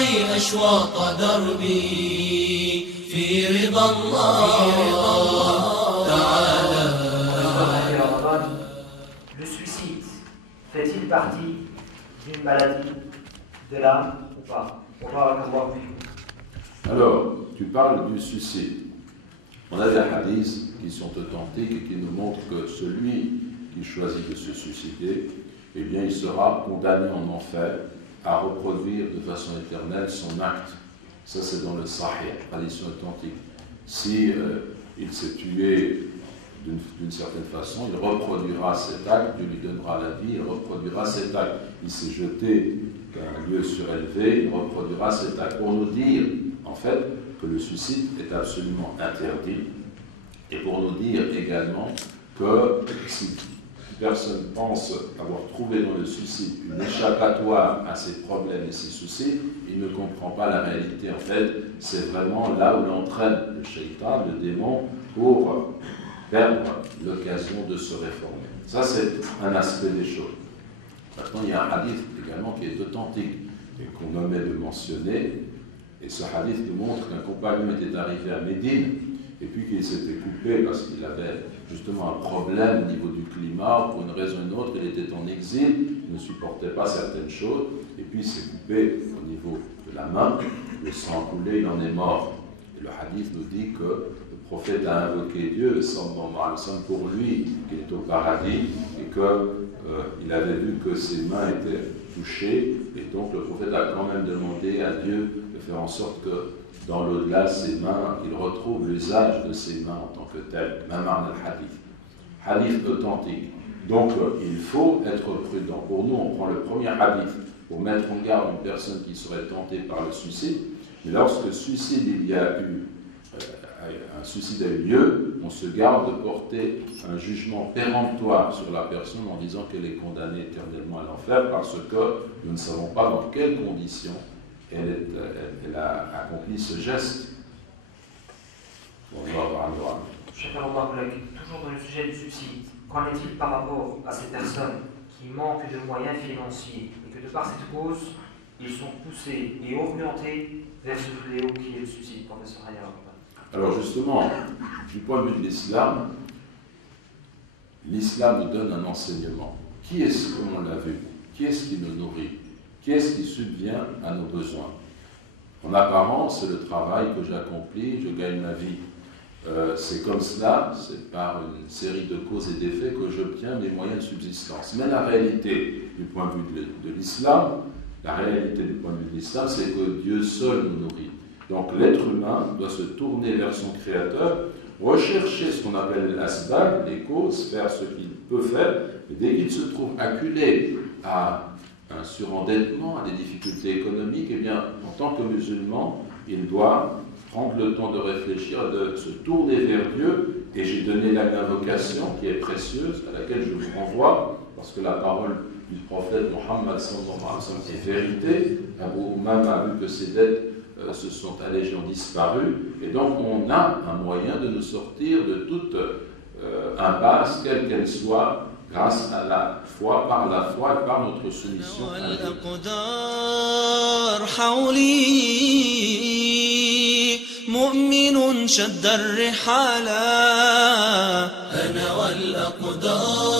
راعي أشواط دربي في رضا الله تعالى. Le suicide fait-il partie d'une maladie de l'âme ou pas? Alors, tu parles du suicide. On a des hadiths qui sont authentiques et qui nous montrent que celui qui choisit de se suicider, eh bien, il sera condamné en enfer à reproduire de façon éternelle son acte. Ça, c'est dans le Sahih, tradition authentique. Si il s'est tué d'une certaine façon, il reproduira cet acte, Dieu lui donnera la vie, il reproduira cet acte. Il s'est jeté d'un lieu surélevé, il reproduira cet acte. Pour nous dire, en fait, que le suicide est absolument interdit, et pour nous dire également que si une personne pense avoir trouvé dans le suicide une échappatoire à ses problèmes et ses soucis, il ne comprend pas la réalité. En fait, c'est vraiment là où l'entraîne le shaitan, le démon, pour perdre l'occasion de se réformer. Ça, c'est un aspect des choses. Maintenant, il y a un hadith également qui est authentique et qu'on omet de mentionner. Et ce hadith nous montre qu'un compagnon était arrivé à Médine et puis qu'il s'était coupé parce qu'il avait justement un problème au niveau du climat, pour une raison ou une autre, il était en exil, il ne supportait pas certaines choses, et puis il s'est coupé au niveau de la main, le sang a coulé, il en est mort. Et le hadith nous dit que le prophète a invoqué Dieu, pour lui, qu'il est au paradis, et qu'il avait vu que ses mains étaient touchées, et donc le prophète a quand même demandé à Dieu de faire en sorte que dans l'au-delà, ses mains, il retrouve l'usage de ses mains en tant que tel, même al-hadith. Hadith authentique. Donc, il faut être prudent. Pour nous, on prend le premier hadith pour mettre en garde une personne qui serait tentée par le suicide. Mais lorsque suicide, un suicide a eu lieu, on se garde de porter un jugement péremptoire sur la personne en disant qu'elle est condamnée éternellement à l'enfer parce que nous ne savons pas dans quelles conditions elle a accompli ce geste. On va voir un droit. Toujours dans le sujet du suicide, qu'en est-il par rapport à ces personnes qui manquent de moyens financiers et que de par cette cause, ils sont poussés et orientés vers ce fléau qui est le suicide, professeur Hayar? Alors justement, du point de vue de l'islam nous donne un enseignement. Qui est-ce, comme on l'a vu, qui est-ce qui nous nourrit? Qui est-ce qui subvient à nos besoins? En apparence, c'est le travail que j'accomplis, je gagne ma vie. C'est comme cela, c'est par une série de causes et d'effets que j'obtiens mes moyens de subsistance. Mais la réalité du point de vue de l'islam, c'est que Dieu seul nous nourrit. Donc l'être humain doit se tourner vers son Créateur, rechercher ce qu'on appelle l'asbab, les causes, faire ce qu'il peut faire, et dès qu'il se trouve acculé à un surendettement, à des difficultés économiques, eh bien, en tant que musulman, il doit prendre le temps de réfléchir, de se tourner vers Dieu, et j'ai donné là une invocation qui est précieuse, à laquelle je vous renvoie, parce que la parole du prophète Mohammed est vérité. Abu Umama a vu que ses dettes se sont allégées, ont disparu, et donc on a un moyen de nous sortir de toute impasse, quelle qu'elle soit, grâce à la foi, par la foi et par notre soumission à Dieu. مؤمن شد الرحالا أنا والأقدار